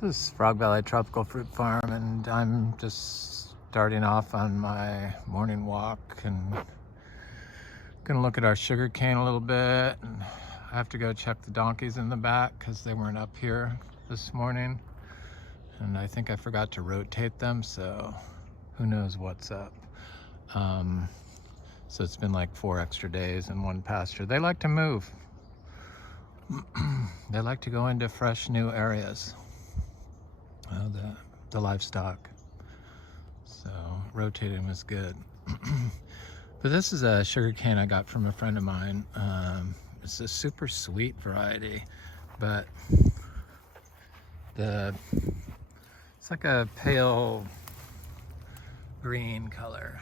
This is Frog Valley Tropical Fruit Farm, and I'm just starting off on my morning walk and gonna look at our sugar cane a little bit. And I have to go check the donkeys in the back because they weren't up here this morning, and I think I forgot to rotate them, so who knows what's up. So it's been like 4 extra days in one pasture. They like to move. They like to go into fresh new areas. The livestock. So rotating them is good. But this is a sugar cane I got from a friend of mine. It's a super sweet variety, but it's like a pale green color.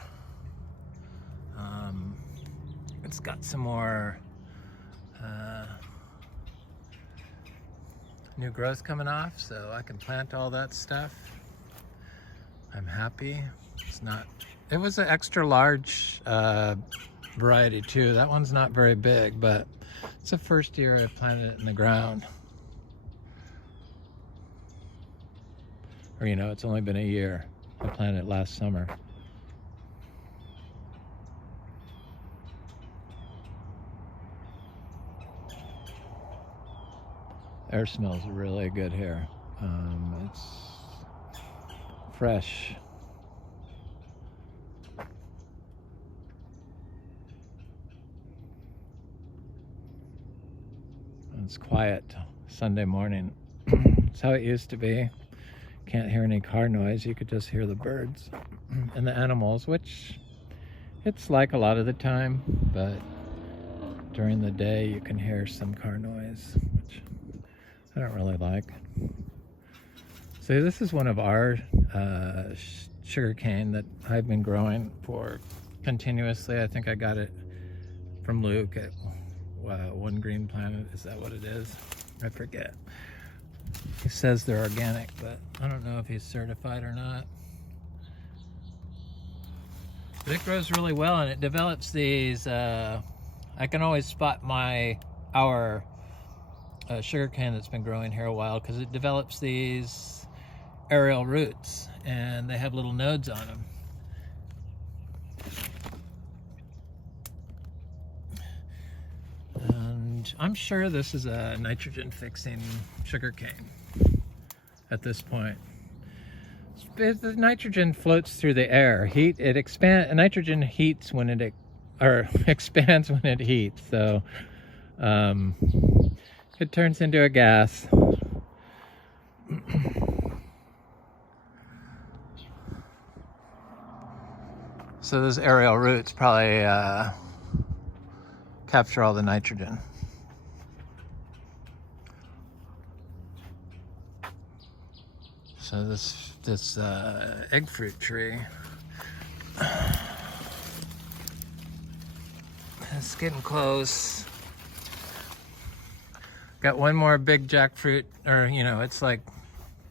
It's got some more new growth coming off, so I can plant all that stuff. I'm happy. It was an extra large variety too. That one's not very big, but it's the first year I planted it in the ground. Or, you know, it's only been a year. I planted it last summer. Air smells really good here. It's fresh. It's quiet Sunday morning. It's how it used to be. Can't hear any car noise. You could just hear the birds and the animals, which it's like a lot of the time, but during the day you can hear some car noise, which I don't really like. So this is one of our sugar cane that I've been growing for continuously. I think I got it from Luke at One Green Planet. Is that what it is? I forget. He says they're organic, but I don't know if he's certified or not. But it grows really well, and it develops these, I can always spot our sugar cane that's been growing here a while, because it develops these aerial roots, and they have little nodes on them. And I'm sure this is a nitrogen fixing sugar cane at this point. The nitrogen floats through the air. Nitrogen heats when it expands when it heats. So it turns into a gas. So those aerial roots probably capture all the nitrogen. So this egg fruit tree, it's getting close. Got one more big jackfruit, or you know, it's like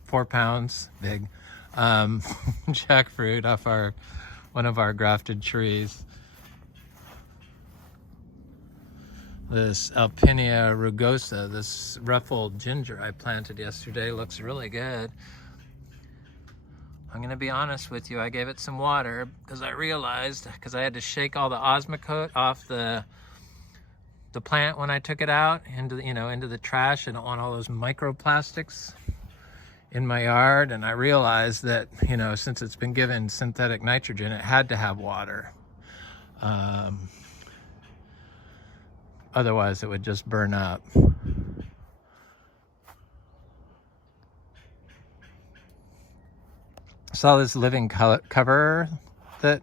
4 pounds big jackfruit off one of our grafted trees. This Alpinia rugosa, this ruffled ginger I planted yesterday, looks really good. I'm gonna be honest with you, I gave it some water because I realized, because I had to shake all the osmocote off the plant when I took it out into the trash. I don't want all those microplastics in my yard, and I realized that, you know, since it's been given synthetic nitrogen, it had to have water. Otherwise it would just burn up. Saw this living cover that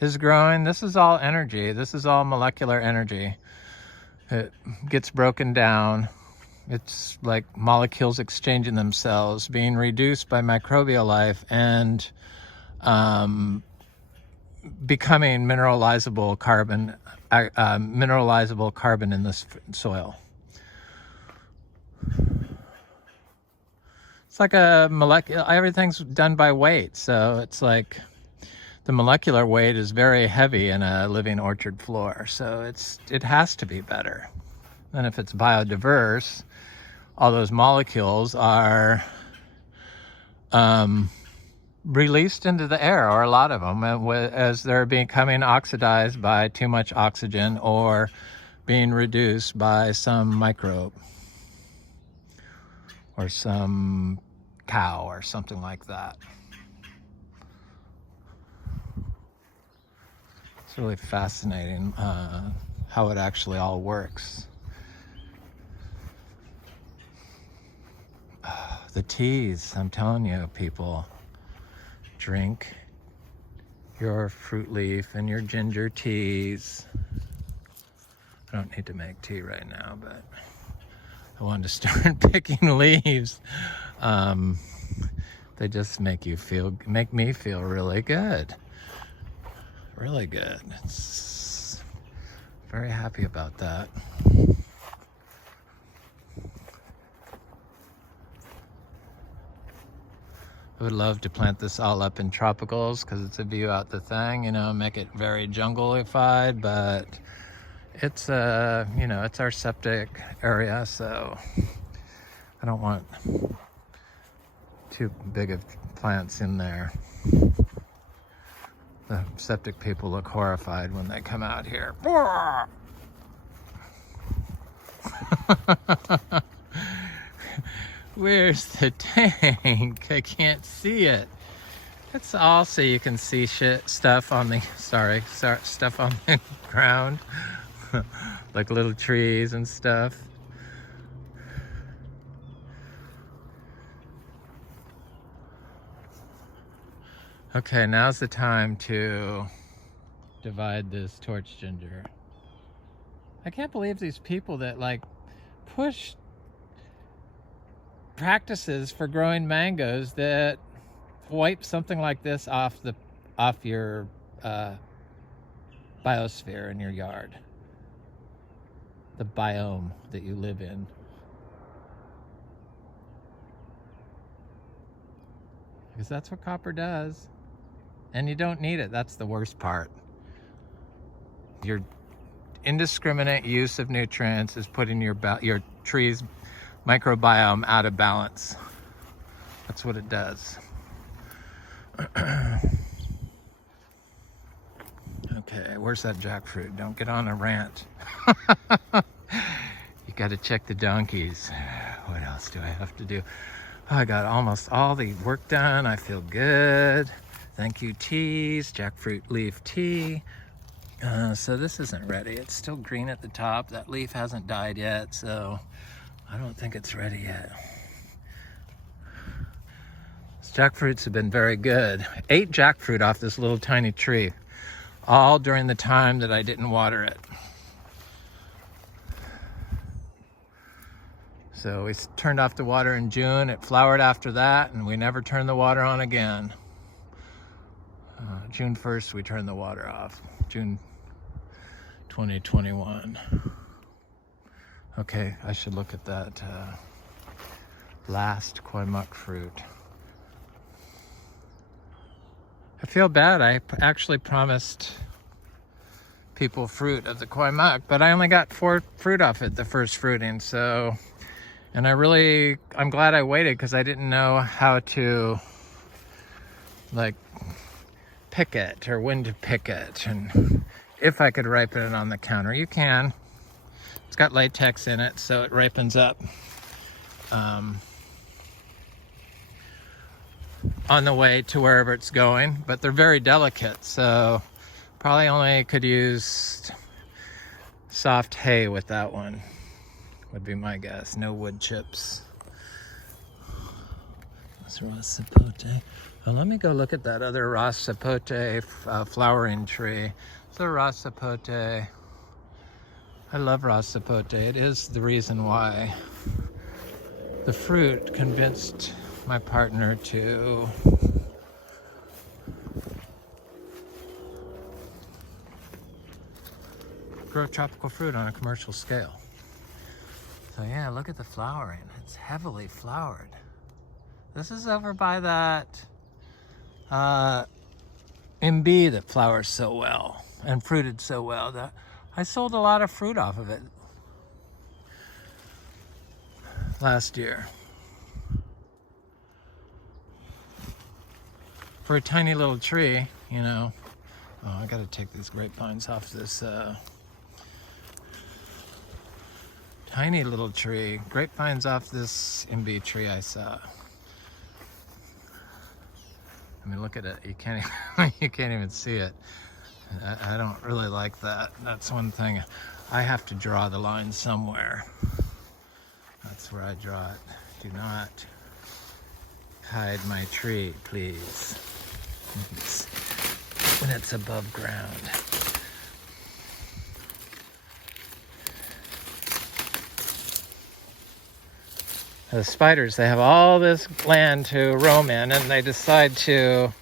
is growing. This is all energy. This is all molecular energy. It gets broken down. It's like molecules exchanging themselves, being reduced by microbial life, and becoming mineralizable carbon in this soil. It's like a molecular, everything's done by weight, so it's like the molecular weight is very heavy in a living orchard floor, so it has to be better. And if it's biodiverse, all those molecules are released into the air, or a lot of them, as they're becoming oxidized by too much oxygen or being reduced by some microbe or some cow or something like that. It's really fascinating how it actually all works. The teas, I'm telling you, people, drink your fruit leaf and your ginger teas. I don't need to make tea right now, but I wanted to start picking leaves. They just make me feel really good. Really good. It's very happy about that. I would love to plant this all up in tropicals because it's a view out the thing, you know, make it very jungle-ified, but it's you know, it's our septic area, so I don't want too big of plants in there. The septic people look horrified when they come out here. Where's the tank? I can't see it. It's all so you can see stuff on the, stuff on the ground. Like little trees and stuff. Okay, now's the time to divide this torch ginger. I can't believe these people that like push practices for growing mangoes that wipe something like this off your biosphere in your yard, the biome that you live in. Because that's what copper does, and you don't need it. That's the worst part. Your indiscriminate use of nutrients is putting your tree's microbiome out of balance. That's what it does. Okay, where's that jackfruit? Don't get on a rant. You got to check the donkeys. What else do I have to do? Oh, I got almost all the work done. I feel good. Thank you, teas, jackfruit leaf tea. So this isn't ready. It's still green at the top. That leaf hasn't died yet, so I don't think it's ready yet. These jackfruits have been very good. 8 jackfruit off this little tiny tree, all during the time that I didn't water it. So we turned off the water in June. It flowered after that, and we never turned the water on again. June 1st, we turned the water off. June 2021. Okay, I should look at that last Kwai Muk fruit. I feel bad. I actually promised people fruit of the Kwai Muk, but I only got 4 fruit off it, the first fruiting, so... And I'm glad I waited because I didn't know how to, like, pick it or when to pick it, and if I could ripen it on the counter. You can. It's got latex in it, so it ripens up on the way to wherever it's going, but they're very delicate, so probably only could use soft hay with that one, would be my guess. No wood chips. That's raw sapote. Well, let me go look at that other raw sapote flowering tree. It's a raw sapote. I love raw sapote. It is the reason why the fruit convinced my partner to grow tropical fruit on a commercial scale. So yeah, look at the flowering. It's heavily flowered. This is over by that MB that flowers so well and fruited so well. That I sold a lot of fruit off of it last year. for a tiny little tree, you know. Oh, I gotta take these grapevines off this tiny little tree. Grapevines off this MB tree I saw. I mean, look at it. You can't even, you can't even see it. I don't really like that. That's one thing. I have to draw the line somewhere. That's where I draw it. Do not hide my tree, please. When it's above ground. The spiders, they have all this land to roam in, and they decide to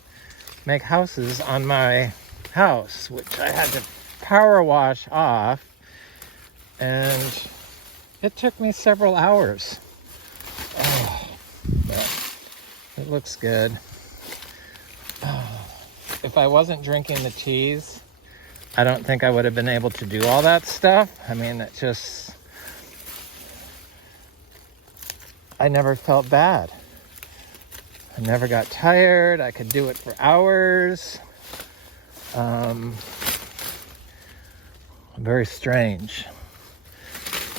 make houses on my house, which I had to power wash off, and it took me several hours. Oh, but it looks good. Oh, if I wasn't drinking the teas, I don't think I would have been able to do all that stuff. I mean, it just, I never felt bad. I never got tired. I could do it for hours. Very strange.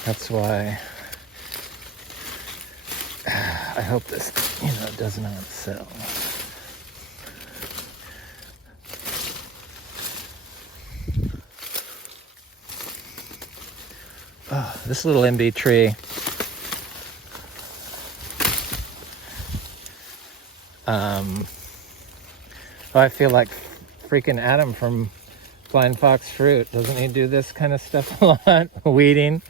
That's why I hope this, you know, does not sell. Oh, this little MB tree. Oh, I feel like freaking Adam from Blind Fox Fruit. Doesn't he do this kind of stuff a lot? Weeding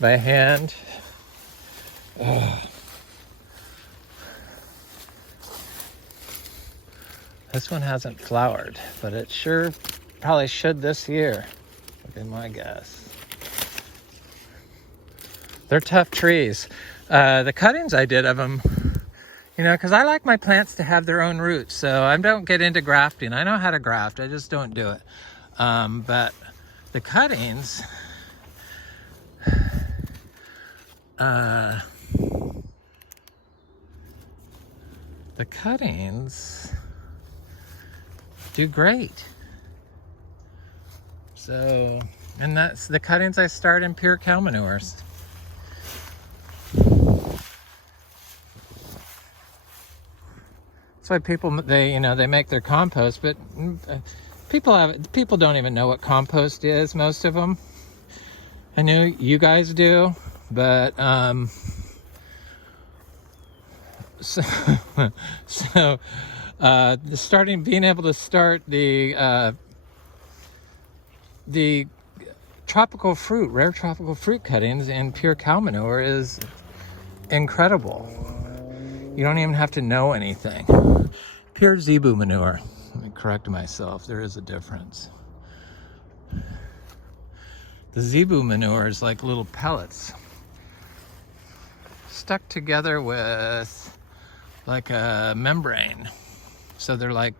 by hand. Oh. This one hasn't flowered, but it sure probably should this year, would be my guess. They're tough trees. The cuttings I did of them, you know, because I like my plants to have their own roots, so I don't get into grafting. I know how to graft, I just don't do it. But the cuttings, do great. So, and that's the cuttings I start in pure cow manures. That's why people, they make their compost, but people don't even know what compost is, most of them. I know you guys do, but being able to start the rare tropical fruit cuttings in pure cow manure is incredible. You don't even have to know anything. Pure zebu manure. Let me correct myself. There is a difference. The zebu manure is like little pellets stuck together with like a membrane. So they're like,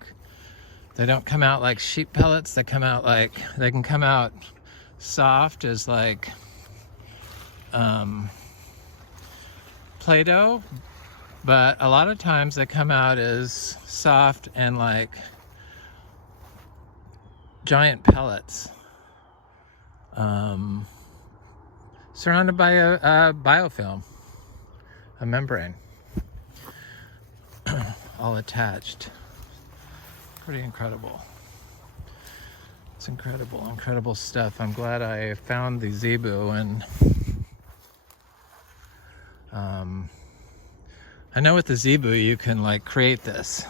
they don't come out like sheep pellets. They can come out soft as like Play-Doh. But a lot of times they come out as soft and like giant pellets, surrounded by a biofilm, a membrane, all attached. Pretty incredible. It's incredible stuff. I'm glad I found the zebu, and I know with the zebu you can like create this.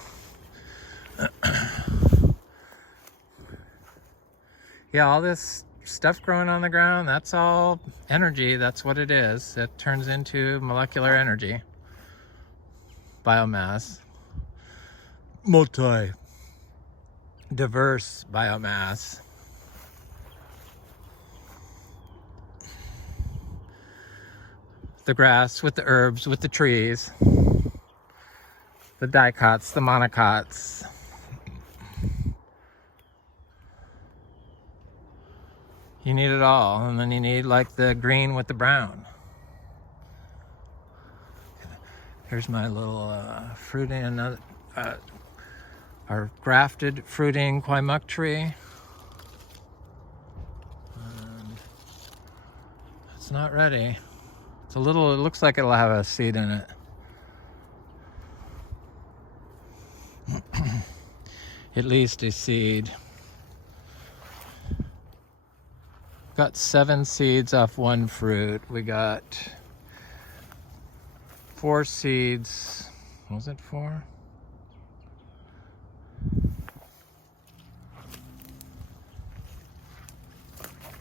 Yeah, all this stuff growing on the ground, that's all energy. That's what it is. It turns into molecular energy, biomass, multi-diverse biomass. The grass with the herbs, with the trees, the dicots, the monocots. You need it all, and then you need like the green with the brown. Here's my little fruiting, another our grafted fruiting Kwai Muk tree. And it's not ready. It's a little, it looks like it'll have a seed in it. At least a seed. Got 7 seeds off one fruit. We got 4 seeds. Was it 4?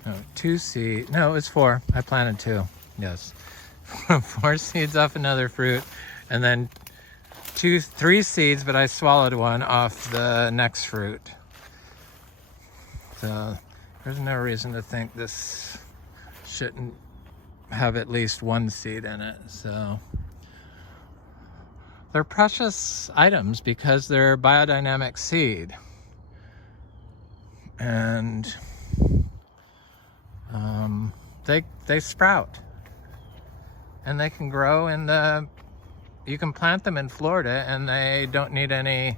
No, 2 seeds. No, it was 4. I planted 2. Yes. 4 seeds off another fruit, and then 3 seeds, but I swallowed one off the next fruit. So there's no reason to think this shouldn't have at least 1 seed in it. So they're precious items because they're biodynamic seed, and they sprout, and they can grow in the. You can plant them in Florida, and they don't need any.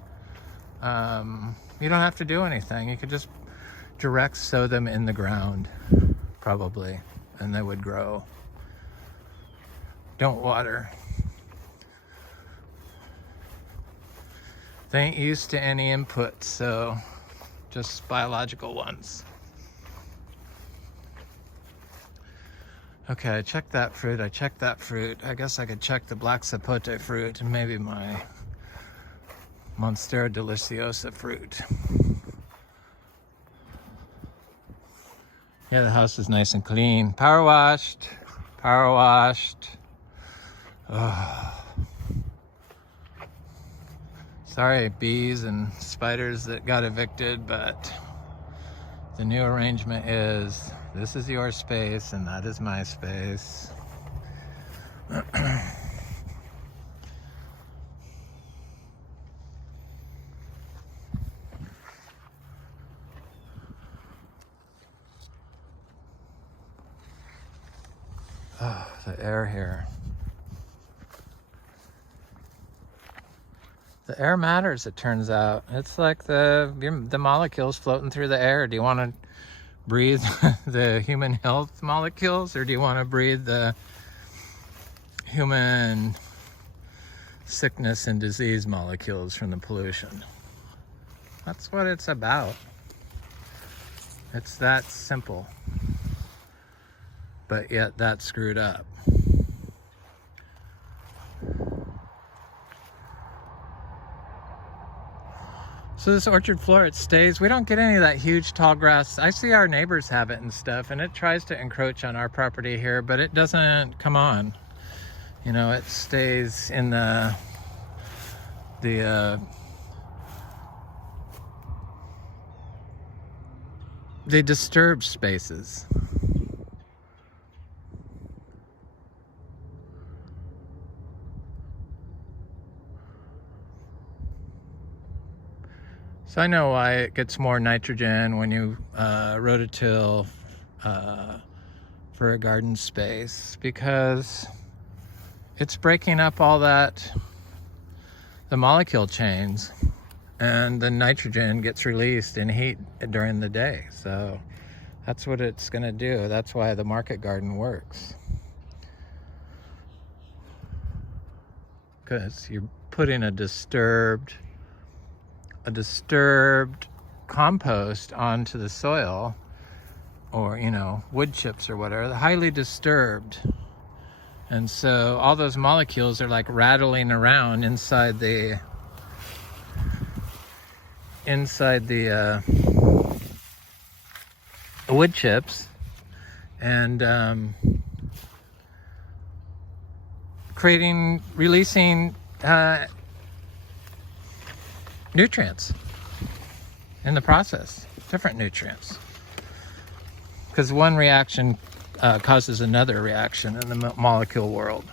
You don't have to do anything. You could just direct sow them in the ground, probably, and they would grow. Don't water. They ain't used to any input, so just biological ones. Okay, I checked that fruit, I checked that fruit. I guess I could check the black sapote fruit and maybe my Monstera deliciosa fruit. Yeah, the house is nice and clean. Power washed, power washed. Oh. Sorry, bees and spiders that got evicted, but the new arrangement is this is your space and that is my space. Oh, the air here. The air matters, it turns out. It's like the molecules floating through the air. Do you want to breathe the human health molecules, or do you want to breathe the human sickness and disease molecules from the pollution? That's what it's about. It's that simple, but yet that's screwed up. So this orchard floor, it stays. We don't get any of that huge tall grass. I see our neighbors have it and stuff, and it tries to encroach on our property here, but it doesn't come on. You know, it stays in the disturbed spaces. So I know why it gets more nitrogen when you rototill for a garden space, because it's breaking up all that, the molecule chains, and the nitrogen gets released in heat during the day. So that's what it's going to do. That's why the market garden works. Because you're putting a disturbed compost onto the soil, or, you know, wood chips or whatever, highly disturbed. And so all those molecules are like rattling around inside the wood chips, and releasing nutrients in the process, different nutrients, because one reaction causes another reaction in the molecule world.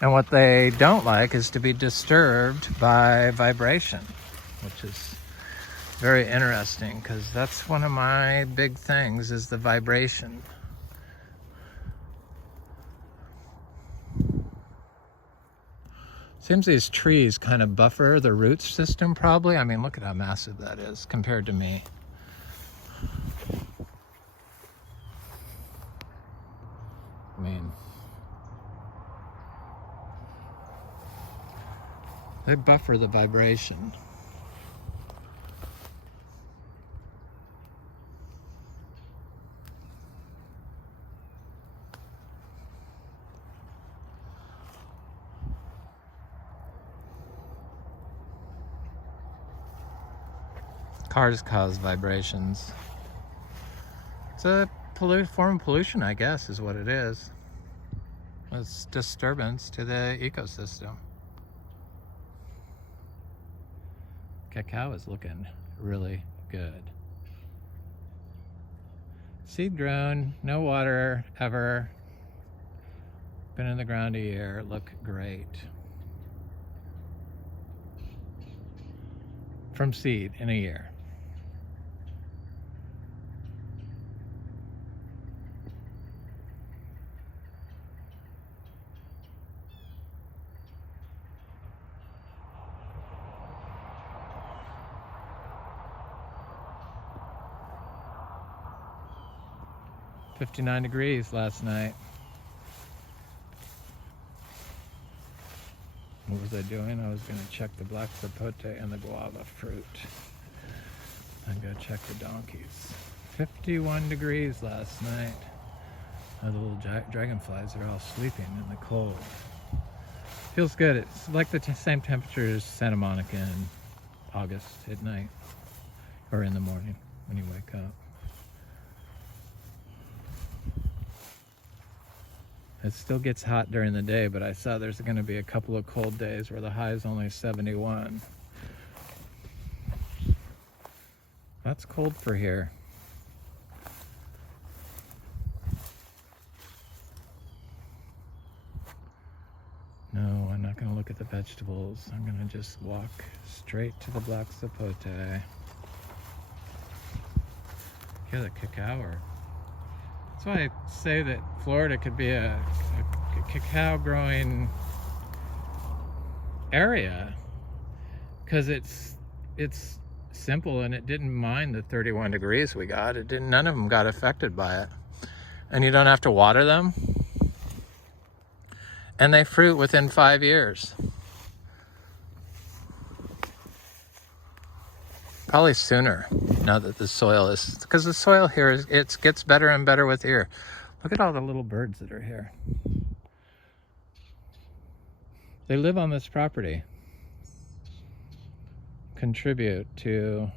And what they don't like is to be disturbed by vibration, which is very interesting, because that's one of my big things, is the vibration. Seems these trees kind of buffer the root system probably. I mean, look at how massive that is compared to me. I mean, they buffer the vibration. Cars cause vibrations. It's a form of pollution, I guess, is what it is. It's disturbance to the ecosystem. Cacao is looking really good. Seed grown, no water ever. Been in the ground a year, look great. From seed in a year. $59 last night. What was I doing? I was going to check the black sapote and the guava fruit. And go check the donkeys. 51 degrees last night. The little dragonflies are all sleeping in the cold. Feels good. It's like the same temperature as Santa Monica in August at night. Or in the morning when you wake up. It still gets hot during the day, but I saw there's going to be a couple of cold days where the high is only 71. That's cold for here. No, I'm not going to look at the vegetables. I'm going to just walk straight to the black sapote. Hear the cacao. That's why I say that Florida could be a cacao growing area, because it's simple and it didn't mind the 31 degrees we got. None of them got affected by it, and you don't have to water them, and they fruit within 5 years. Probably sooner, now that the soil is, because the soil here gets better and better with year. Look at all the little birds that are here. They live on this property, contribute to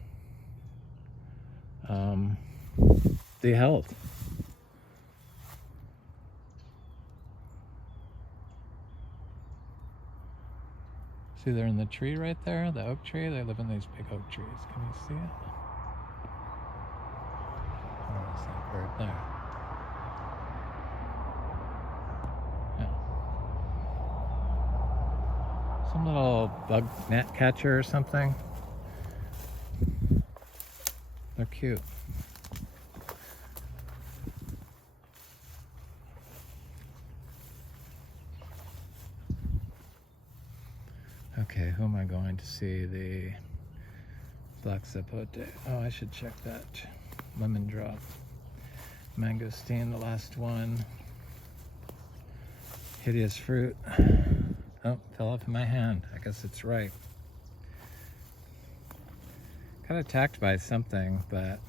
the health. See, they're in the tree right there, the oak tree. They live in these big oak trees. Can you see it? Oh, there's that bird there. Yeah. Some little bug gnat catcher or something. They're cute. Okay, who am I going to see? The black sapote. Oh, I should check that. Lemon drop. Mangosteen, the last one. Hideous fruit. Oh, fell off in my hand. I guess it's ripe. Got attacked by something, but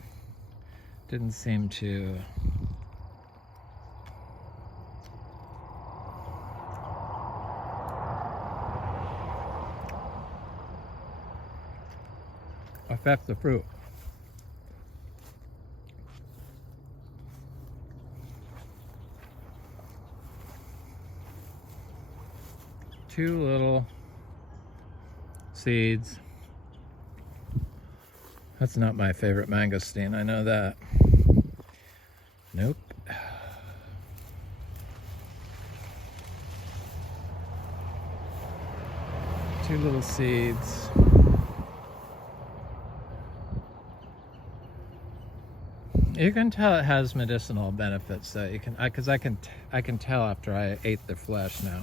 didn't seem to affect the fruit. Two little seeds. That's not my favorite mangosteen, I know that. Nope. Two little seeds. You can tell it has medicinal benefits, so you can, because I can tell after I ate the flesh now.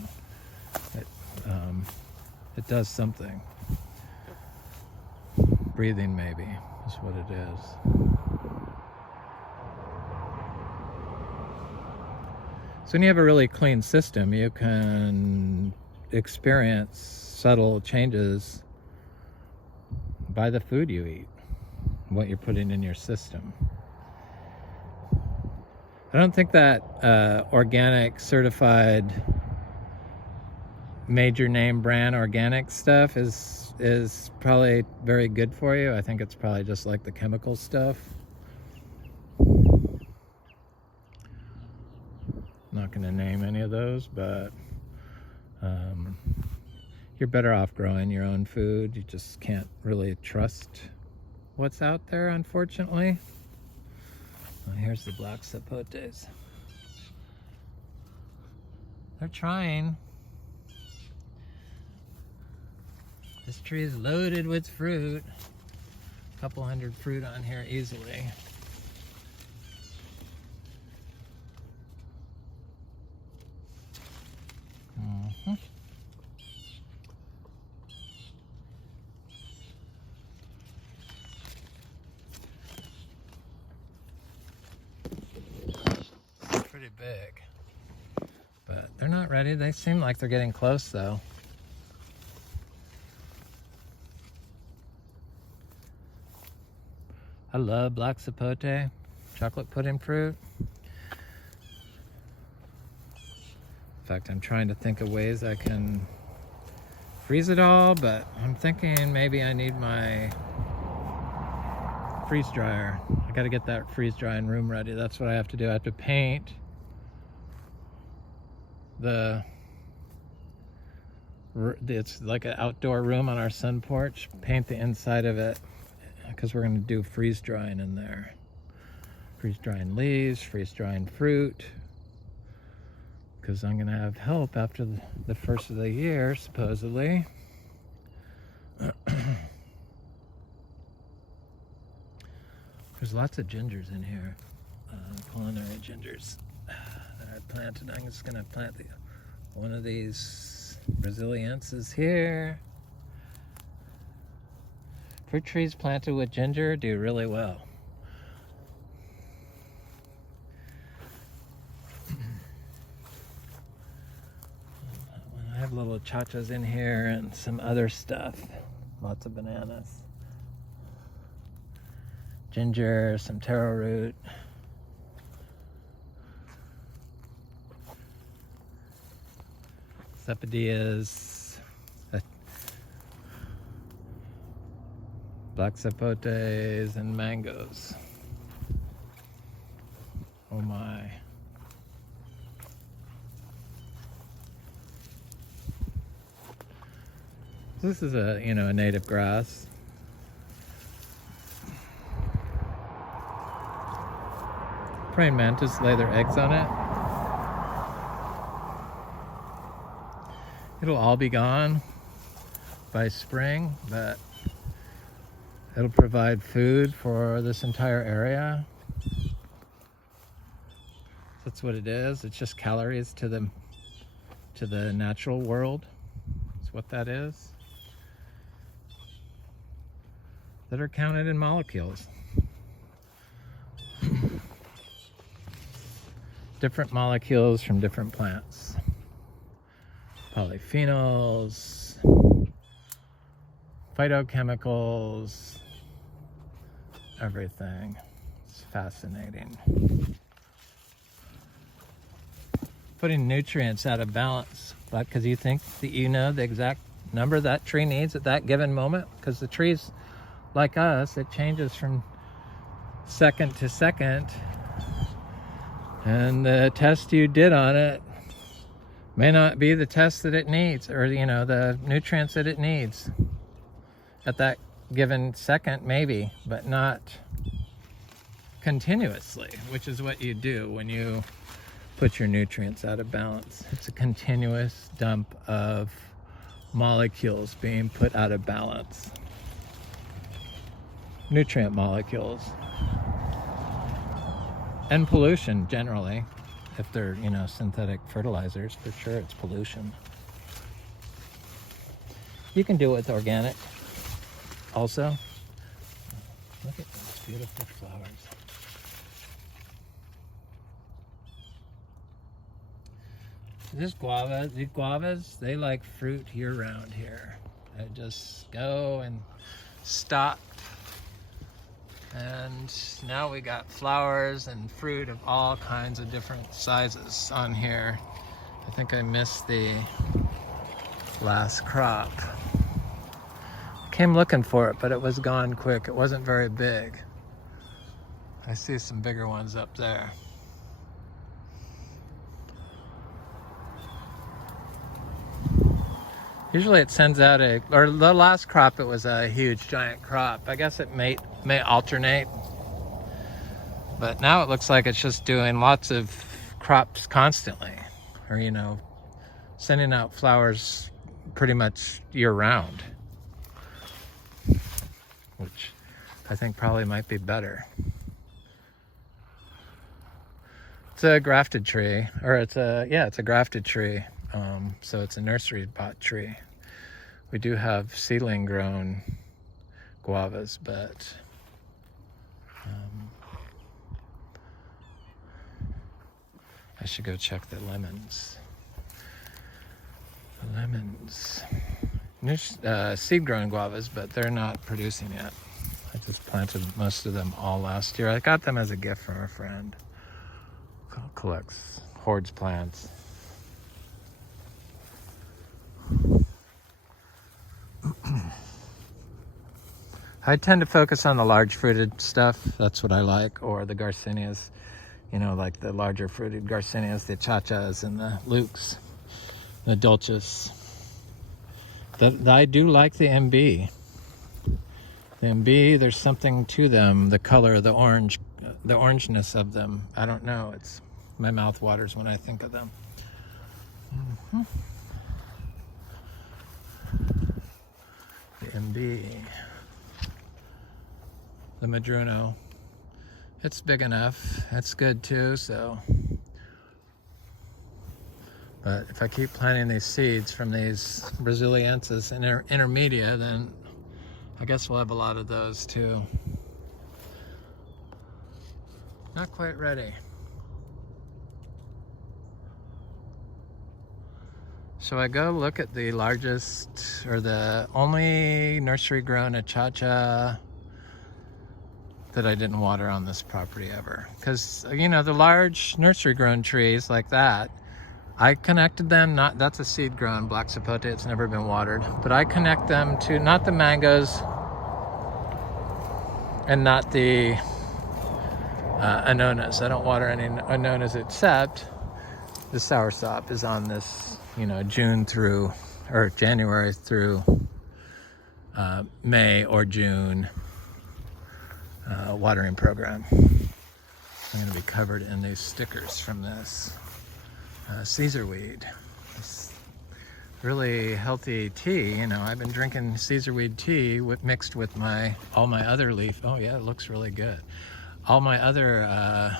It does something. Breathing maybe is what it is. So when you have a really clean system, you can experience subtle changes by the food you eat, what you're putting in your system. I don't think that organic, certified, major name brand organic stuff is probably very good for you. I think it's probably just like the chemical stuff. Not going to name any of those, but you're better off growing your own food. You just can't really trust what's out there, unfortunately. Well, here's the black sapotes. They're trying. This tree is loaded with fruit. A couple hundred fruit on here easily. Pretty big, but they're not ready. They seem like they're getting close though. I love black sapote, chocolate pudding fruit. In fact, I'm trying to think of ways I can freeze it all, but I'm thinking maybe I need my freeze dryer. I got to get that freeze drying room ready. That's what I have to do. I have to paint it's like an outdoor room on our sun porch. Paint the inside of it because we're going to do freeze drying in there. Freeze drying leaves, freeze drying fruit. Because I'm going to have help after the first of the year, supposedly. There's lots of gingers in here, culinary gingers that I planted. I'm just going to plant one of these Vslley here. Fruit trees planted with ginger do really well. I have little chachas in here and some other stuff. Lots of bananas. Ginger, some taro root. Sapodillas. Black sapotes and mangoes. Oh my. This is a native grass. Praying mantis lay their eggs on it. It'll all be gone by spring, but it'll provide food for this entire area. That's what it is. It's just calories to the natural world. That's what that is. That are counted in molecules. Different molecules from different plants. Polyphenols, phytochemicals, everything. It's fascinating. Putting nutrients out of balance, but because you think that you know the exact number that tree needs at that given moment, because the trees, like us, it changes from second to second, and the test you did on it may not be the test that it needs, or the nutrients that it needs at that given second, maybe, but not continuously, which is what you do when you put your nutrients out of balance. It's a continuous dump of molecules being put out of balance. Nutrient molecules. And pollution, generally. If they're, synthetic fertilizers, for sure it's pollution. You can do it with organic also. Look at those beautiful flowers. This guava, the guavas, they like fruit year-round here. They just go and stop. And now we got flowers and fruit of all kinds of different sizes on here. I think I missed the last crop. Came looking for it, but it was gone quick. It wasn't very big. I see some bigger ones up there. Usually it sends out or the last crop it was a huge giant crop. I guess it may alternate. But now it looks like it's just doing lots of crops constantly. Or, you know, sending out flowers pretty much year round. Which I think probably might be better. It's a grafted tree, or it's a grafted tree. So it's a nursery pot tree. We do have seedling grown guavas, but I should go check the lemons. The lemons. Seed grown guavas, but they're not producing yet. I just planted most of them all last year. I got them as a gift from a friend. Collects, hoards plants. I tend to focus on the large fruited stuff. That's what I like, or the garcinias, you know, like the larger fruited garcinias, the chachas and the lukes, the dulces. I do like the MB. The MB, there's something to them, the color, the orange, the orangeness of them. I don't know, it's my mouth waters when I think of them. The MB. The Madruno. It's big enough. That's good too, so. But if I keep planting these seeds from these Braziliensis and intermedia, then I guess we'll have a lot of those too. Not quite ready. So I go look at the largest, or the only nursery grown achacha that I didn't water on this property ever. Because, you know, the large nursery grown trees like that, I connected them, that's a seed grown black sapote, it's never been watered, but I connect them to not the mangoes and not the anonas. I don't water any anonas except the soursop is on this, you know, January through May or June watering program. I'm going to be covered in these stickers from this Caesar weed. This really healthy tea. You know, I've been drinking Caesar weed tea mixed with all my other leaf. Oh yeah, it looks really good. All my other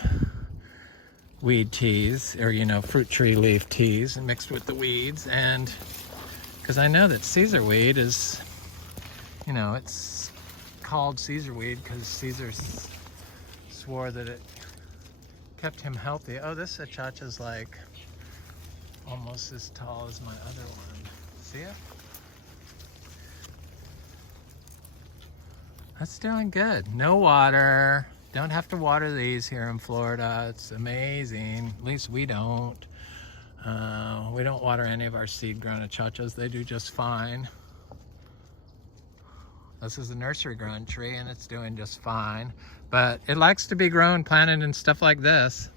weed teas, or, you know, fruit tree leaf teas, and mixed with the weeds. And because I know that Caesar weed is, you know, it's called Caesar weed because Caesar swore that it kept him healthy. Oh, this achacha's like almost as tall as my other one. See it? That's doing good. No water. Don't have to water these here in Florida. It's amazing. At least we don't. We don't water any of our seed-grown achachas. They do just fine. This is a nursery-grown tree, and it's doing just fine. But it likes to be grown, planted, and stuff like this.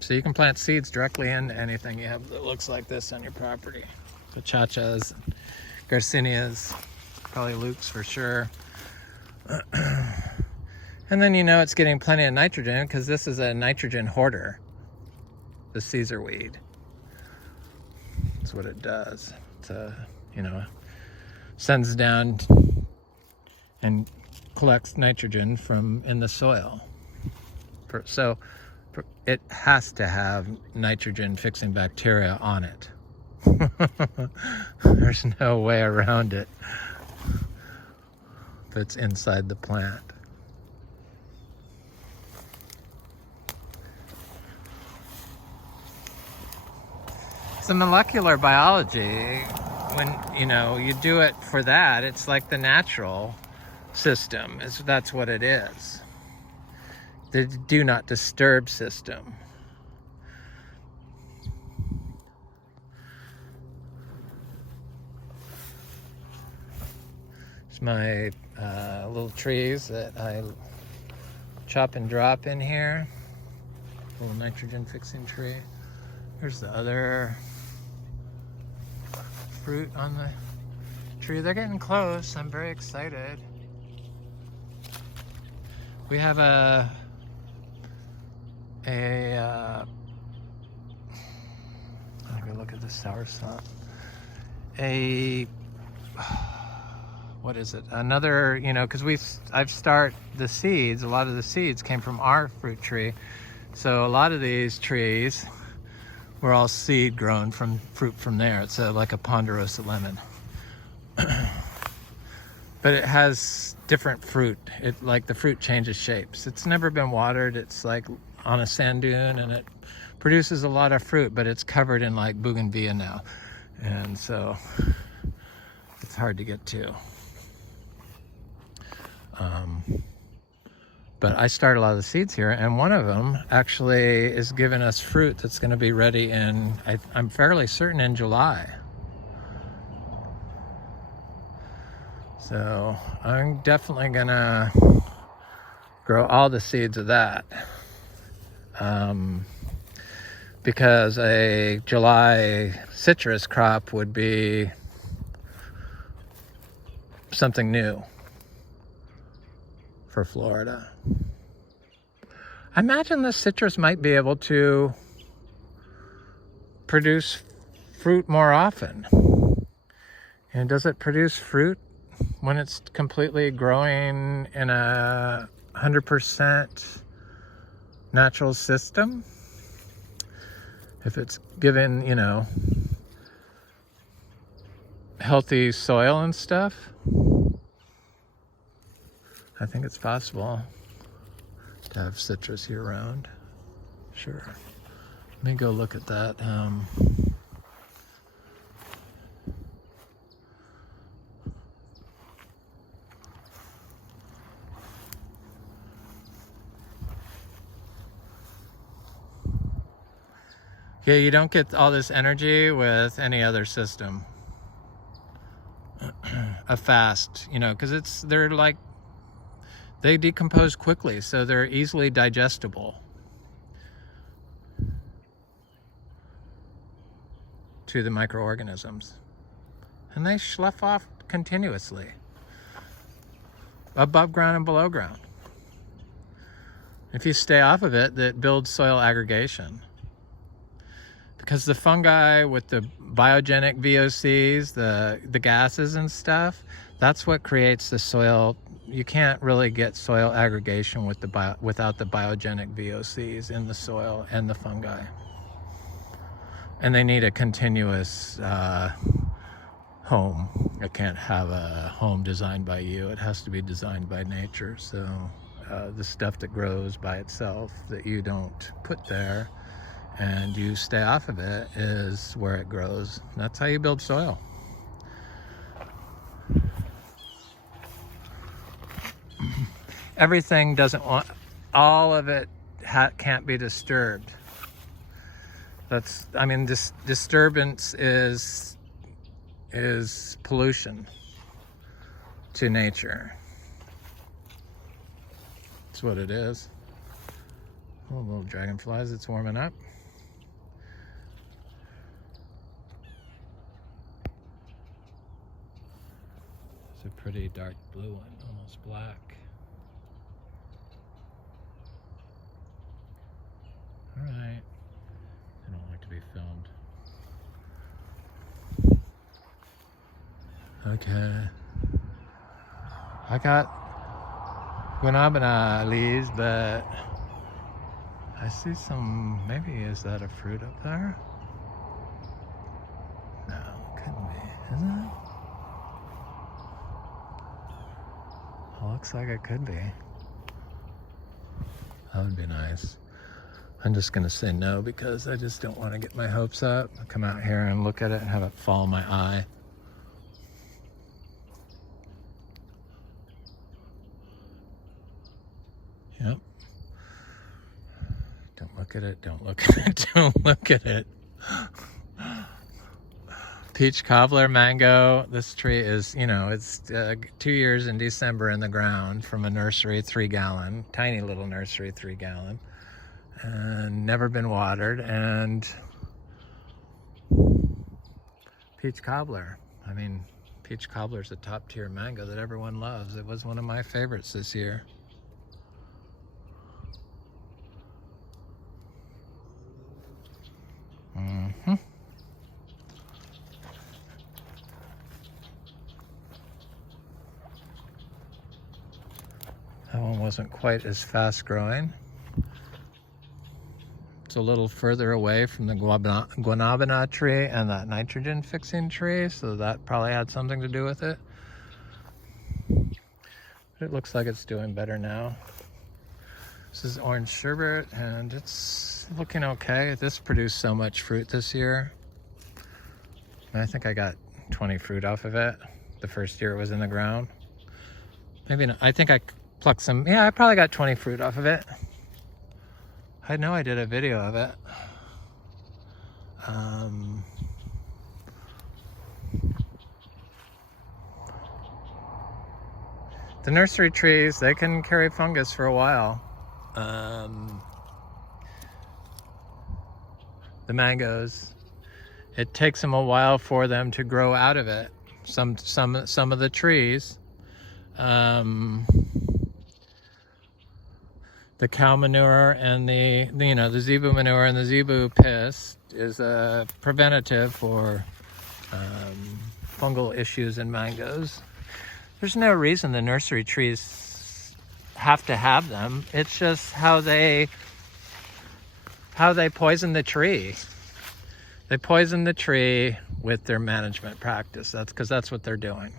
So you can plant seeds directly into anything you have that looks like this on your property. Achachas, garcinias, probably lukes for sure. And then you know it's getting plenty of nitrogen because this is a nitrogen hoarder, the Caesar weed. That's what it does. It's you know, sends down and collects nitrogen from in the soil. So it has to have nitrogen fixing bacteria on it. There's no way around it if it's inside the plant. So molecular biology, when you do it for that, it's like the natural system. That's what it is. The do not disturb system. It's my little trees that I chop and drop in here. Little nitrogen fixing tree. Here's the other fruit on the tree. They're getting close. I'm very excited. We have a let me look at the soursop. What is it? Another, because I've started the seeds. A lot of the seeds came from our fruit tree. So a lot of these trees were all seed grown from fruit from there. It's like a ponderosa lemon. But it has different fruit. Like the fruit changes shapes. It's never been watered. It's like on a sand dune, and it produces a lot of fruit, but it's covered in like bougainvillea now. And so it's hard to get to. But I started a lot of the seeds here, and one of them actually is giving us fruit that's going to be ready in, I'm fairly certain, in July. So I'm definitely going to grow all the seeds of that. Because a July citrus crop would be something new for Florida. I imagine the citrus might be able to produce fruit more often. And does it produce fruit when it's completely growing in a 100% natural system? If it's given, healthy soil and stuff? I think it's possible to have citrus year round. Sure. Let me go look at that. Yeah, you don't get all this energy with any other system. A fast, because they decompose quickly, so they're easily digestible to the microorganisms. And they slough off continuously, above ground and below ground. If you stay off of it, that builds soil aggregation. Because the fungi with the biogenic VOCs, the gases and stuff, that's what creates the soil. You can't really get soil aggregation without the biogenic VOCs in the soil and the fungi. And they need a continuous home. I can't have a home designed by you. It has to be designed by nature. So the stuff that grows by itself that you don't put there and you stay off of it is where it grows. That's how you build soil. Everything doesn't want, all of it can't be disturbed. Disturbance is pollution to nature. That's what it is. Oh, little dragonflies, it's warming up. It's a pretty dark blue one, almost black. All right. I don't like to be filmed. Okay. I got guanabana leaves, but I see some, maybe is that a fruit up there? No, it couldn't be, is it? Well, looks like it could be. That would be nice. I'm just gonna say no because I just don't want to get my hopes up. I'll come out here and look at it and have it fall in my eye. Yep. Don't look at it, don't look at it, don't look at it. Peach cobbler mango. This tree is, you know, it's 2 years in December in the ground from a nursery, 3-gallon, tiny little nursery, 3-gallon, and never been watered. And peach cobbler. I mean, peach cobbler is a top tier mango that everyone loves. It was one of my favorites this year. Mm-hmm. That one wasn't quite as fast growing. It's a little further away from the guanabana tree and that nitrogen fixing tree, so that probably had something to do with it. But it looks like it's doing better now. This is orange sherbet, and it's looking okay. This produced so much fruit this year. And I think I got 20 fruit off of it the first year it was in the ground. Maybe not. I think I plucked some. Yeah, I probably got 20 fruit off of it. I know I did a video of it. The nursery trees, they can carry fungus for a while. The mangoes, it takes them a while for them to grow out of it. Some of the trees, the cow manure and the zebu manure and the zebu piss is a preventative for fungal issues in mangoes. There's no reason the nursery trees have to have them. It's just how they poison the tree. They poison the tree with their management practice. That's because that's what they're doing.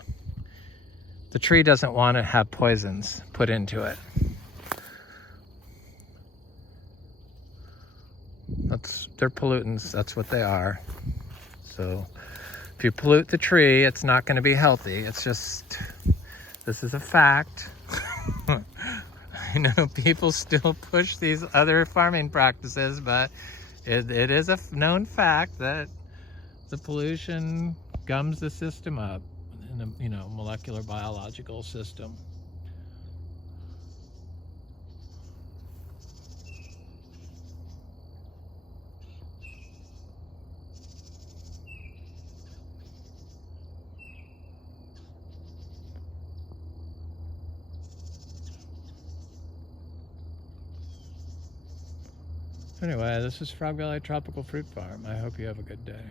The tree doesn't want to have poisons put into it. They're pollutants. That's what they are. So if you pollute the tree, it's not going to be healthy. It's just, this is a fact. I know people still push these other farming practices, but it is a known fact that the pollution gums the system up in the molecular biological system. Anyway, this is Frog Valley Tropical Fruit Farm. I hope you have a good day.